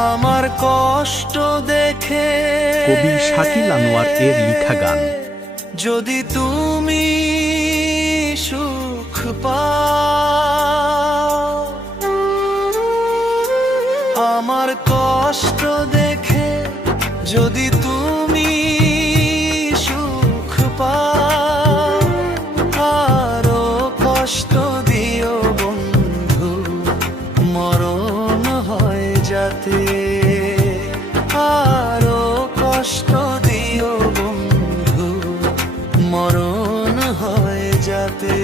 আমার কষ্ট দেখে কবি শাকিল আনোয়ার এর লেখা গান। যদি তুমি সুখ পাও, আমার কষ্ট দেখে যদি তুমি সুখ পাও, আরো কষ্ট দিও বন্ধু, মরণ হয় যাতে। আরো কষ্ট দিও বন্ধু, মরণ হয় যাতে।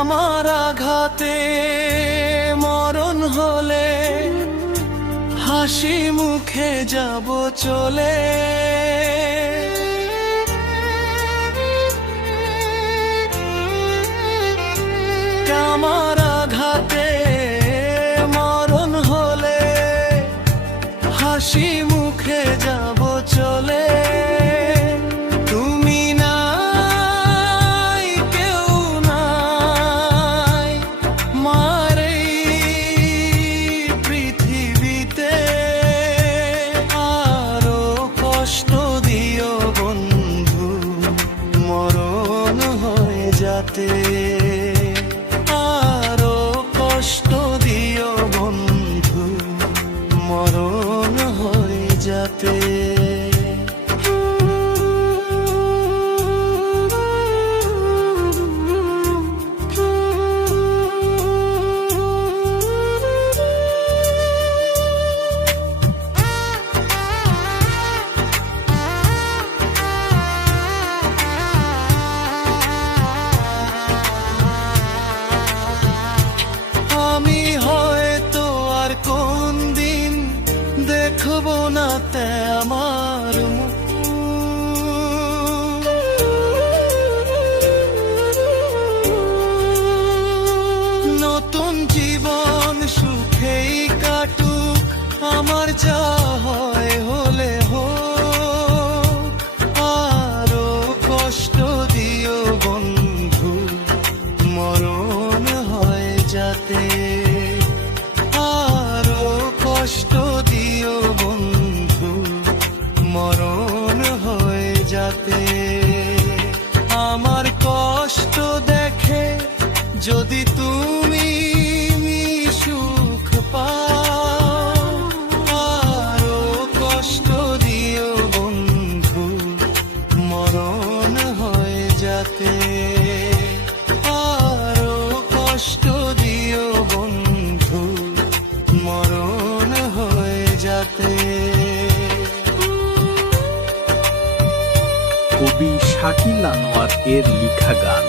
আমার আঘাতে মরণ হলে হাসি মুখে যাব চলে। আমার আঘাতে মরণ হলে হাসি মুখে যাব চলে। আরো কষ্ট দিও বন্ধু, মরণ হয়ে যাতে। আমি হয়তো আর কোন দিন দেখব না আমার মুখ, নতুন জীবন সুখেই কাটুক, আমার যা হয় হলে হোক। আরো কষ্ট দিও বন্ধু, মরণ হয় যাতে। আরো কষ্ট দিও বন্ধু, মরণ হয়ে যাতে। আমার কষ্ট দেখে যদি তুমি সুখ পাও, আরো কষ্ট দিও বন্ধু, মরণ হয়ে যাতে। আরো কষ্ট দিও বন্ধু, মরণ হয়ে যাতে। কবি শাকিল আনোয়ার এর লেখা গান।